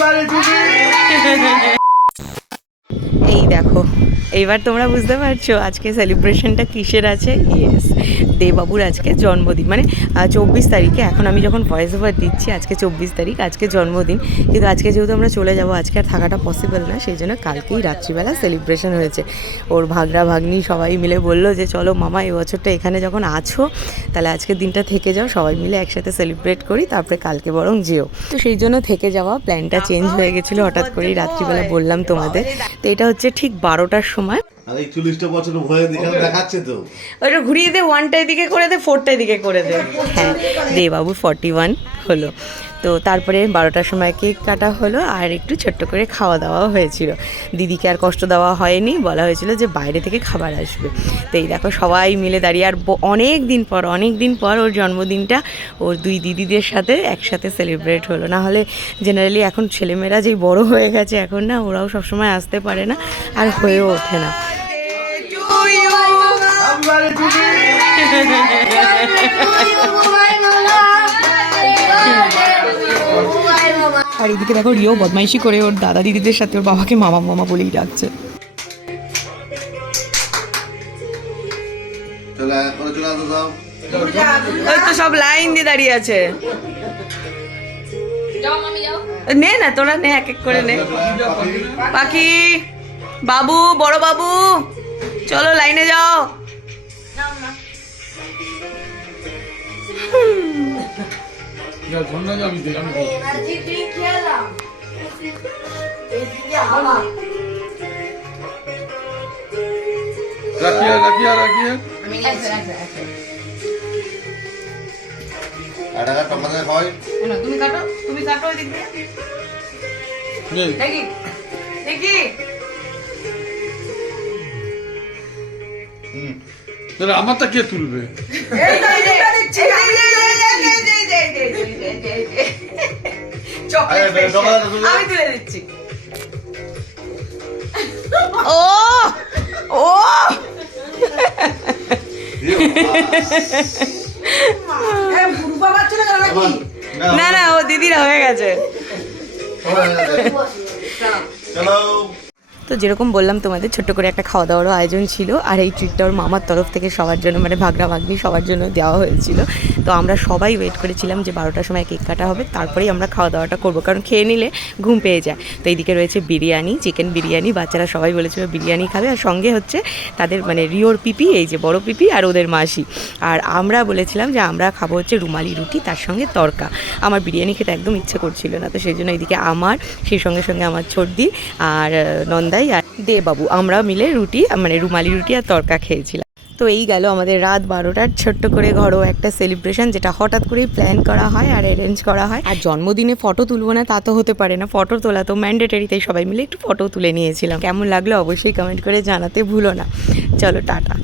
এই দেখো এইবার তোমরা বুঝতে পারছ আজকে সেলিব্রেশনটা কিসের আছে? ইয়েস দেবাবুর আজকে জন্মদিন। মানে চব্বিশ তারিখে এখন আমি যখন ভয়েস ওভার দিচ্ছি, আজকে চব্বিশ তারিখ, আজকে জন্মদিন। কিন্তু আজকে যেহেতু আমরা চলে যাব, আজকে আর থাকাটা পসিবল না, সেই জন্য কালকেই রাত্রিবেলা সেলিব্রেশন হয়েছে। ওর ভাগরা ভাগ্নি সবাই মিলে বলল যে, চলো মামা এই বছরটা এখানে যখন আছো, তাহলে আজকের দিনটা থেকে যাও, সবাই মিলে একসাথে সেলিব্রেট করি, তারপরে কালকে বরং যেও। তো সেই জন্য থেকে যাওয়া প্ল্যানটা চেঞ্জ হয়ে গেছিল, হঠাৎ করেই রাত্রিবেলা বললাম তোমাদের। তো এটা হচ্ছে ঠিক বারোটার সময় আর এই চল্লিশটা বছর ভয়ে দেখাচ্ছে তো। ওটা ঘুরিয়ে দে ওয়ানটাই দিকে করে দে ফোরটাই দিকে করে দে। হ্যাঁ দে। বাবু ফর্টি ওয়ান হলো। তো তারপরে বারোটার সময় কেক কাটা হলো আর একটু ছোট্ট করে খাওয়া দাওয়াও হয়েছিল। দিদিকে আর কষ্ট দেওয়া হয়নি বলা হয়েছিল যে বাইরে থেকে খাবার আসবে। তো এই দেখো সবাই মিলে দাঁড়িয়ে আর অনেক দিন পর অনেক দিন পর ওর জন্মদিনটা ওর দুই দিদিদের সাথে একসাথে সেলিব্রেট হলো। না হলে জেনারেলি এখন ছেলেমেয়েরা যেই বড় হয়ে গেছে এখন না ওরাও সবসময় আসতে পারে না আর হয়েও ওঠে না। আর এদিকে দেখো রিও বদমাইশি করে ওর দাদা দিদিদের সাথে ওর বাবাকে মামা মামা বলেই ডাকছে। ওই তো সব লাইন দিয়ে দাঁড়িয়ে আছে। নে না তোরা নে এক এক করে নে। পাখি বাবু বড় বাবু চলো লাইনে যাও। রাখিয়া রাখিয়া রাখিয়া আর টাকা টমাতে হয় তুমি কাটো তুমি কাটো ওই দিক দিয়ে দেখি দেখি তাহলে আমারটা কে তুলবে। আমি তুলে দিচ্ছি। ও ও। না না ও দিদিরা হয়ে গেছে। চলো। তো যেরকম বললাম তোমাদের ছোট্ট করে একটা খাওয়া দাওয়ারও আয়োজন ছিল। আর এই ট্রিটটা ওর মামার তরফ থেকে সবার জন্য মানে ভাগনা ভাগ্নি সবার জন্য দেওয়া হয়েছিল। তো আমরা সবাই ওয়েট করেছিলাম যে বারোটার সময় কেক কাটা হবে। তারপরেই আমরা খাওয়া দাওয়াটা করব কারণ খেয়ে নিলে ঘুম পেয়ে যায়। তো এইদিকে রয়েছে বিরিয়ানি চিকেন বিরিয়ানি। বাচ্চারা সবাই বলেছিল বিরিয়ানি খাবে। আর সঙ্গে হচ্ছে তাদের মানে রিওর পিপি এই যে বড় পিপি আর ওদের মাসি। আর আমরা বলেছিলাম যে আমরা খাব হচ্ছে রুমালি রুটি তার সঙ্গে তরকা। আমার বিরিয়ানি খেতে একদম ইচ্ছে করছিল না তো সেই জন্য এইদিকে আমার সেই সঙ্গে সঙ্গে আমার ছর্দি আর আহ, নন্দাই আর দে বাবু আমরা মিলে রুটি মানে রুমালি রুটি আর তরকা খেয়েছিলাম। তো এই গেল আমাদের রাত বারোটার ছোট্ট করে ঘরোয়া একটা সেলিব্রেশন যেটা হঠাৎ করেই প্ল্যান করা হয় আর অ্যারেঞ্জ করা হয়। আর জন্মদিনে ফটো তুলবো না তা তো হতে পারে না ফটো তোলা তো ম্যান্ডেটারি তাই সবাই মিলে একটু ফটো তুলে নিয়েছিলাম। কেমন লাগল অবশ্যই কমেন্ট করে জানাতে ভুলো না। চলো, টাটা।